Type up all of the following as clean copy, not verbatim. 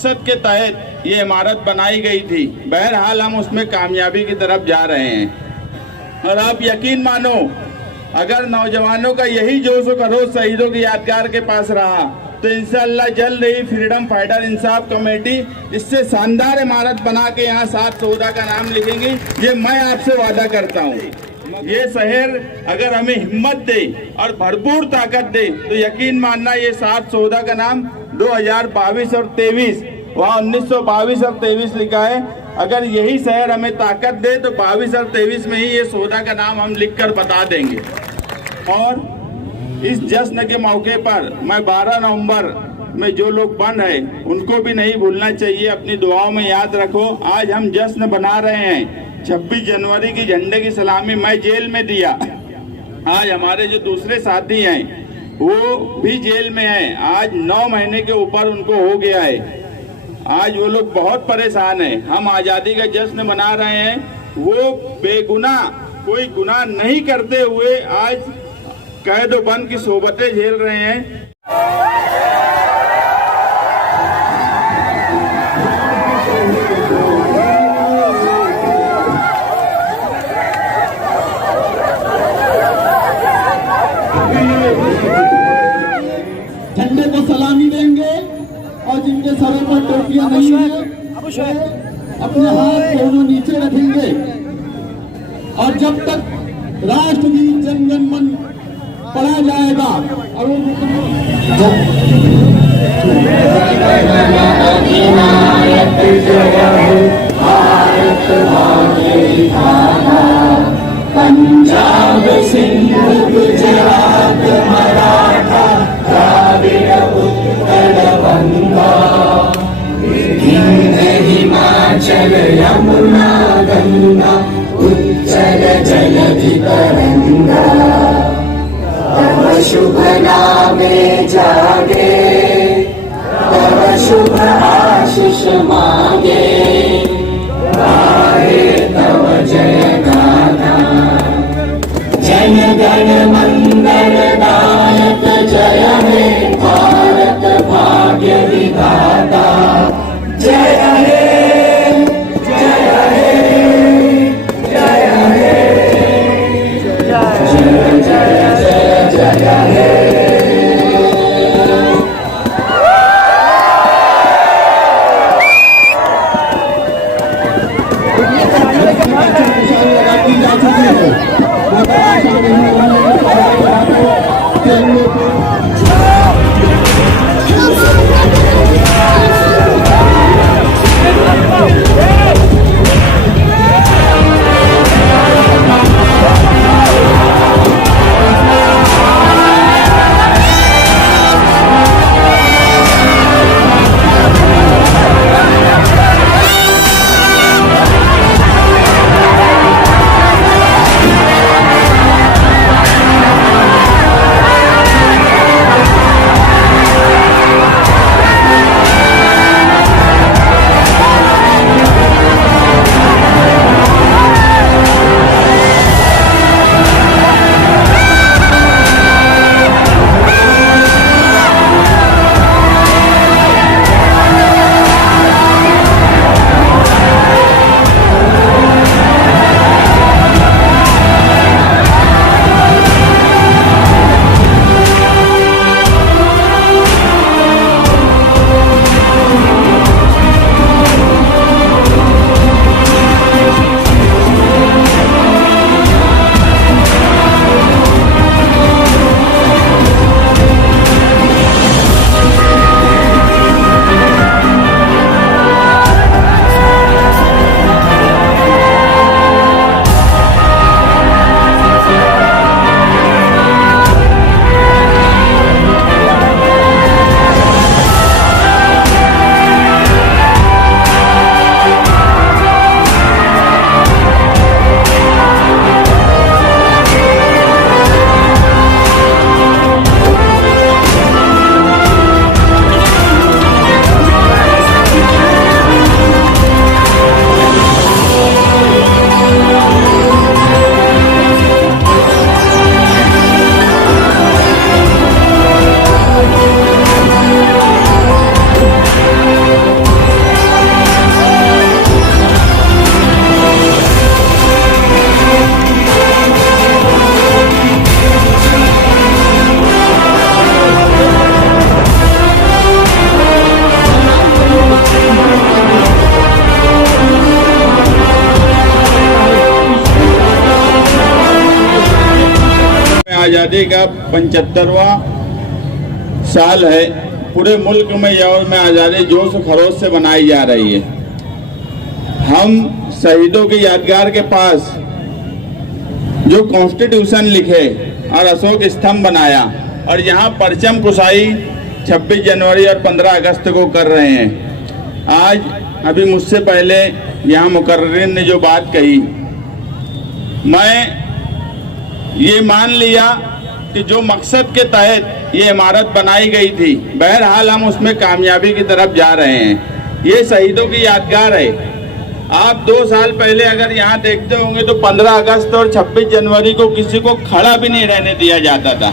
मकसद के तहत ये इमारत बनाई गई थी। बहरहाल हम उसमें कामयाबी की तरफ जा रहे हैं। और आप यकीन मानो, अगर नौजवानों का यही जोश व खरोश शहीदों की यादगार के पास रहा तो इंशाअल्लाह जल्द ही फ्रीडम फाइटर इंसाफ कमेटी इससे शानदार इमारत बना के यहाँ 7 शहीदों का नाम लिखेंगी। ये मैं आपसे वादा करता हूँ। ये शहर अगर हमें हिम्मत दे और भरपूर ताकत दे तो यकीन मानना ये 7 शहीदों का नाम 2022 और 23 वहाँ 1922 और 23 लिखा है। अगर यही शहर हमें ताकत दे तो 22 और 23 में ही ये शहीदों का नाम हम लिखकर बता देंगे। और इस जश्न के मौके पर मैं 12 नवंबर में जो लोग बन रहे उनको भी नहीं भूलना चाहिए, अपनी दुआओं में याद रखो। आज हम जश्न बना रहे हैं 26 जनवरी की झंडे की सलामी मैं जेल में दिया। आज हमारे जो दूसरे साथी हैं वो भी जेल में हैं। आज 9 महीने के ऊपर उनको हो गया है। आज वो लोग बहुत परेशान हैं। हम आज़ादी का जश्न मना रहे हैं। वो बेगुनाह कोई गुनाह नहीं करते हुए आज कैद बंद की सोबतें झेल रहे हैं। झंडे को सलामी देंगे और जिनके सरों पर टोपियां नहीं है अपने हाथ दोनों नीचे रखेंगे और जब तक राष्ट्रगीत जन गण मन पढ़ा जाएगा और पंजाब सिंध गुजरात मराठा द्राविड़ उत्कल बंगा हिंद हिमाचल यमुना गंगा उच्चल जलधि तरंगा तव शुभ नामे जागे तव शुभ आशीष मांगे गाए तव जय गाथा जन गण मंगल दायक जय हे भारत भाग्य विधाता जय हे आज़ादी का 75वां साल है। पूरे मुल्क में यौम आज़ादी जोश खरोश से मनाई जा रही है। हम शहीदों की यादगार के पास जो कॉन्स्टिट्यूशन लिखे और अशोक स्तंभ बनाया और यहाँ परचम कुशाई 26 जनवरी और 15 अगस्त को कर रहे हैं। आज अभी मुझसे पहले यहाँ मुकर्रिर ने जो बात कही, मैं ये मान लिया कि जो मकसद के तहत ये इमारत बनाई गई थी, बहरहाल हम उसमें कामयाबी की तरफ जा रहे हैं। ये शहीदों की यादगार है। आप 2 साल पहले अगर यहाँ देखते होंगे तो 15 अगस्त और 26 जनवरी को किसी को खड़ा भी नहीं रहने दिया जाता था।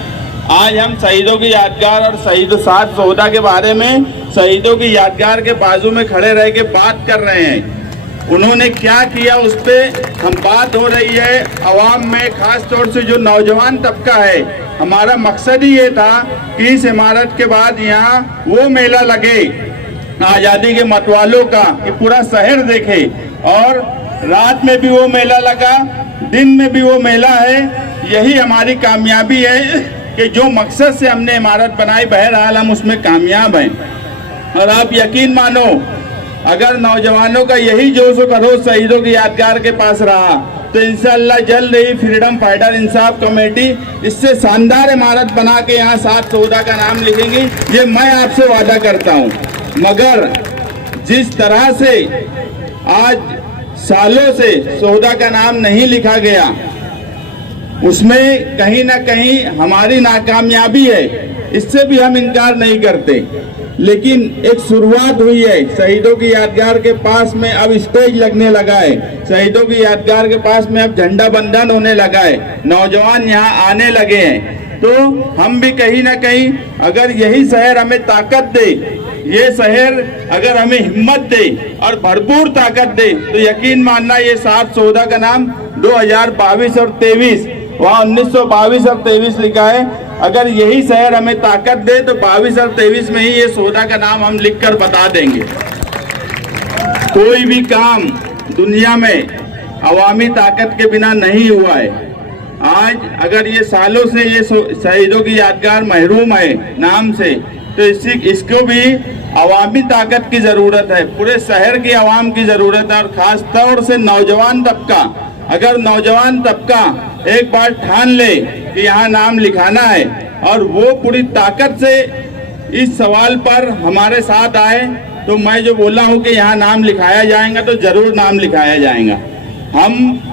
आज हम शहीदों की यादगार और शहीद 7 शोहदा के बारे में, शहीदों की यादगार के बाजू में खड़े रह के बात कर रहे हैं। उन्होंने क्या किया उस पर हम बात हो रही है अवाम में, खास तौर से जो नौजवान तबका है। हमारा मकसद ही ये था कि इस इमारत के बाद यहाँ वो मेला लगे आज़ादी के मतवालों का, कि पूरा शहर देखे, और रात में भी वो मेला लगा, दिन में भी वो मेला है। यही हमारी कामयाबी है कि जो मकसद से हमने इमारत बनाई, बहरहाल हम उसमें कामयाब हैं। और आप यकीन मानो, अगर नौजवानों का यही जोश और खरोश शहीदों की यादगार के पास रहा तो इंशाअल्लाह जल्द ही फ्रीडम फाइटर इंसाफ कमेटी इससे शानदार इमारत बना के यहाँ 7 शोहदा का नाम लिखेंगी। ये मैं आपसे वादा करता हूँ। मगर जिस तरह से आज सालों से शोहदा का नाम नहीं लिखा गया, उसमें कहीं ना कहीं हमारी नाकामयाबी है, इससे भी हम इनकार नहीं करते। लेकिन एक शुरुआत हुई है। शहीदों की यादगार के पास में अब स्टेज लगने लगा है, शहीदों की यादगार के पास में अब झंडा बंधन होने लगा है, नौजवान यहाँ आने लगे हैं। तो हम भी कहीं ना कहीं, अगर यही शहर हमें ताकत दे, ये शहर अगर हमें हिम्मत दे और भरपूर ताकत दे, तो यकीन मानना ये 7 शोहदा का नाम 2022 और 23, वहाँ 1922 और 23 लिखा है। अगर यही शहर हमें ताकत दे तो 22 और 23 में ही ये शोहदा का नाम हम लिखकर बता देंगे। कोई भी काम दुनिया में अवामी ताकत के बिना नहीं हुआ है। आज अगर ये सालों से ये शहीदों की यादगार महरूम है नाम से, तो इसको भी अवामी ताकत की जरूरत है, पूरे शहर की आवाम की जरूरत है, और खास तौर से नौजवान तबका। अगर नौजवान तबका एक बार ठान ले कि यहाँ नाम लिखाना है और वो पूरी ताकत से इस सवाल पर हमारे साथ आए, तो मैं जो बोला हूँ कि यहाँ नाम लिखाया जाएगा तो जरूर नाम लिखाया जाएगा। हम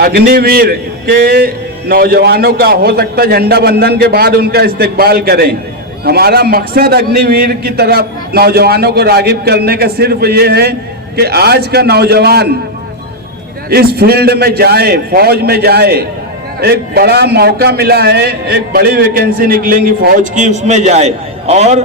अग्निवीर के नौजवानों का हो सकता है झंडा बंधन के बाद उनका इस्तकबाल करें। हमारा मकसद अग्निवीर की तरफ नौजवानों को रागिब करने का सिर्फ ये है कि आज का नौजवान इस फील्ड में जाए, फौज में जाए। एक बड़ा मौका मिला है, एक बड़ी वैकेंसी निकलेंगी फौज की, उसमें जाए और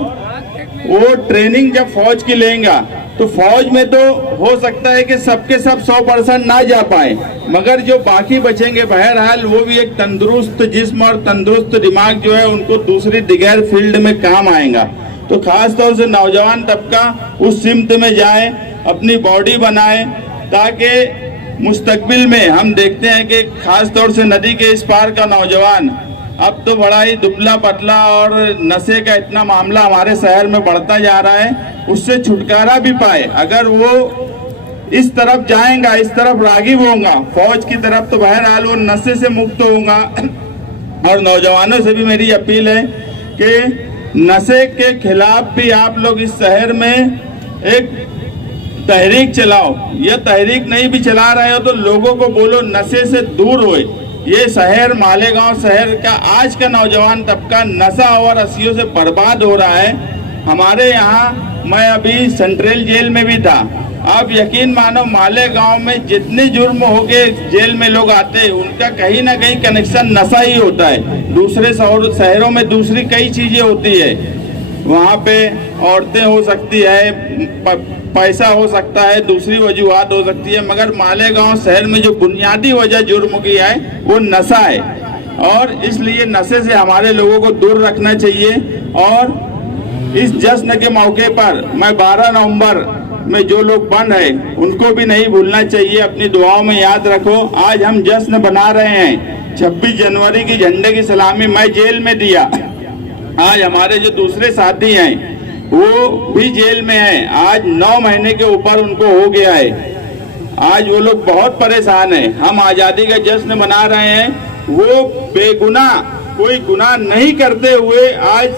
वो ट्रेनिंग जब फौज की लेगा तो फौज में तो हो सकता है कि सबके सब 100% ना जा पाए, मगर जो बाकी बचेंगे बहरहाल वो भी एक तंदुरुस्त जिस्म और तंदुरुस्त दिमाग जो है उनको दूसरी दिगैर फील्ड में काम आएगा। तो खास तौर से नौजवान तबका उस सिमत में जाए, अपनी बॉडी बनाए, ताकि मुस्तकबिल में हम देखते हैं कि खास तौर से नदी के इस पार का नौजवान अब तो बड़ा ही दुबला पतला और नशे का इतना मामला हमारे शहर में बढ़ता जा रहा है, उससे छुटकारा भी पाए। अगर वो इस तरफ जाएगा, इस तरफ रागिब होगा फौज की तरफ, तो बहरहाल वो नशे से मुक्त होगा। और नौजवानों से भी मेरी अपील है कि नशे के खिलाफ भी आप लोग इस शहर में एक तहरीक चलाओ। ये तहरीक नहीं भी चला रहे हो तो लोगों को बोलो नशे से दूर होए। ये शहर मालेगांव शहर का आज का नौजवान तबका नशा और रस्सियों से बर्बाद हो रहा है। हमारे यहाँ, मैं अभी सेंट्रल जेल में भी था, आप यकीन मानो मालेगांव में जितने जुर्म हो गए जेल में लोग आते हैं उनका कहीं ना कहीं कनेक्शन नशा ही होता है। दूसरे शहरों में दूसरी कई चीजें होती है, वहाँ पे औरतें हो सकती है, पैसा हो सकता है, दूसरी वजूहात हो सकती है, मगर मालेगांव शहर में जो बुनियादी वजह जुर्म की है वो नशा है। और इसलिए नशे से हमारे लोगों को दूर रखना चाहिए। और इस जश्न के मौके पर मैं 12 नवंबर में जो लोग बंद है उनको भी नहीं भूलना चाहिए, अपनी दुआओं में याद रखो। आज हम जश्न बना रहे हैं, 26 जनवरी की झंडे की सलामी मैं जेल में दिया। आज हमारे जो दूसरे साथी हैं वो भी जेल में हैं, आज 9 महीने के ऊपर उनको हो गया है। आज वो लोग बहुत परेशान हैं। हम आज़ादी का जश्न मना रहे हैं, वो बेगुनाह कोई गुनाह नहीं करते हुए आज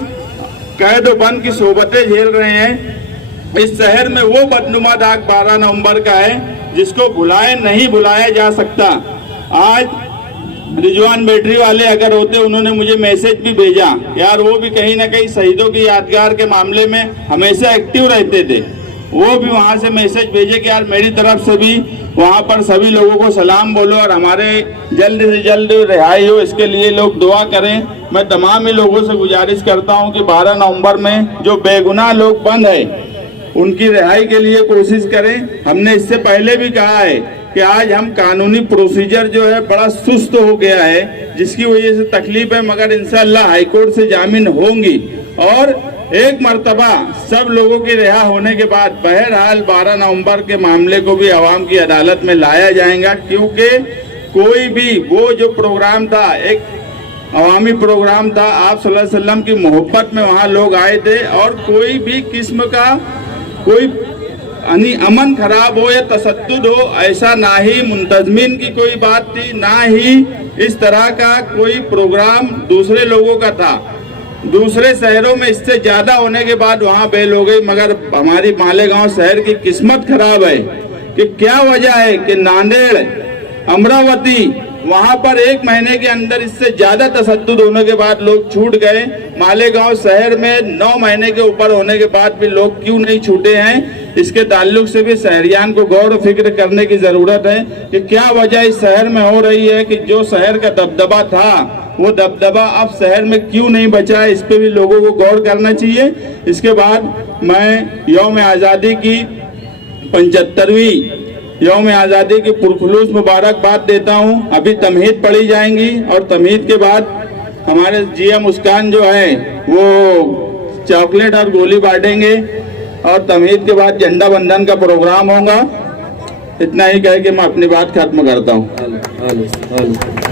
कैद बंद की सोबतें झेल रहे हैं। इस शहर में वो बदनुमा दाग 12 नवंबर का है जिसको नहीं भुलाया जा सकता। आज रिजवान बैटरी वाले अगर होते, उन्होंने मुझे मैसेज भी भेजा यार, वो भी कहीं ना कहीं शहीदों की यादगार के मामले में हमेशा एक्टिव रहते थे। वो भी वहां से मैसेज भेजे कि यार मेरी तरफ से भी वहां पर सभी लोगों को सलाम बोलो और हमारे जल्द से जल्द रिहाई हो, इसके लिए लोग दुआ करें। मैं तमाम ही लोगों से गुजारिश करता हूं कि 12 नवंबर में जो बेगुनाह लोग बंद है उनकी रिहाई के लिए कोशिश करें। हमने इससे पहले भी कहा है कि आज हम कानूनी प्रोसीजर जो है बड़ा सुस्त हो गया है, जिसकी वजह से तकलीफ है, मगर इंशाअल्लाह हाईकोर्ट से जामीन होंगी और एक मर्तबा सब लोगों की रिहा होने के बाद बहरहाल 12 नवंबर के मामले को भी अवाम की अदालत में लाया जाएगा। क्योंकि कोई भी वो जो प्रोग्राम था, एक अवामी प्रोग्राम था, आप सल्लल्लाहु अलैहि वसल्लम की मोहब्बत में वहाँ लोग आए थे और कोई भी किस्म का कोई अमन खराब हो या तशद्दुद हो, ऐसा ना ही मुंतजमीन की कोई बात थी, ना ही इस तरह का कोई प्रोग्राम दूसरे लोगों का था। दूसरे शहरों में इससे ज्यादा होने के बाद वहाँ बेल हो गई, मगर हमारी मालेगांव शहर की किस्मत खराब है कि क्या वजह है कि नांदेड़, अमरावती, वहां पर 1 महीने के अंदर इससे ज्यादा तशद्दुद होने के बाद लोग छूट गए। मालेगांव शहर में 9 महीने के ऊपर होने के बाद भी लोग क्यों नहीं छूटे हैं, इसके ताल्लुक से भी शहरियान को गौर व फिक्र करने की जरूरत है कि क्या वजह इस शहर में हो रही है कि जो शहर का दबदबा था वो दबदबा अब शहर में क्यों नहीं बचा है, इस पे भी लोगों को गौर करना चाहिए। इसके बाद मैं यौम आज़ादी की 75वीं यौम आज़ादी की पुरखुलूस मुबारकबाद देता हूँ। अभी तमहीद पढ़ी जाएंगी और तमहीद के बाद हमारे GM मुस्कान जो है वो चॉकलेट और गोली बांटेंगे और तमहीद के बाद झंडा बंधन का प्रोग्राम होगा। इतना ही कह के मैं अपनी बात खत्म करता हूँ।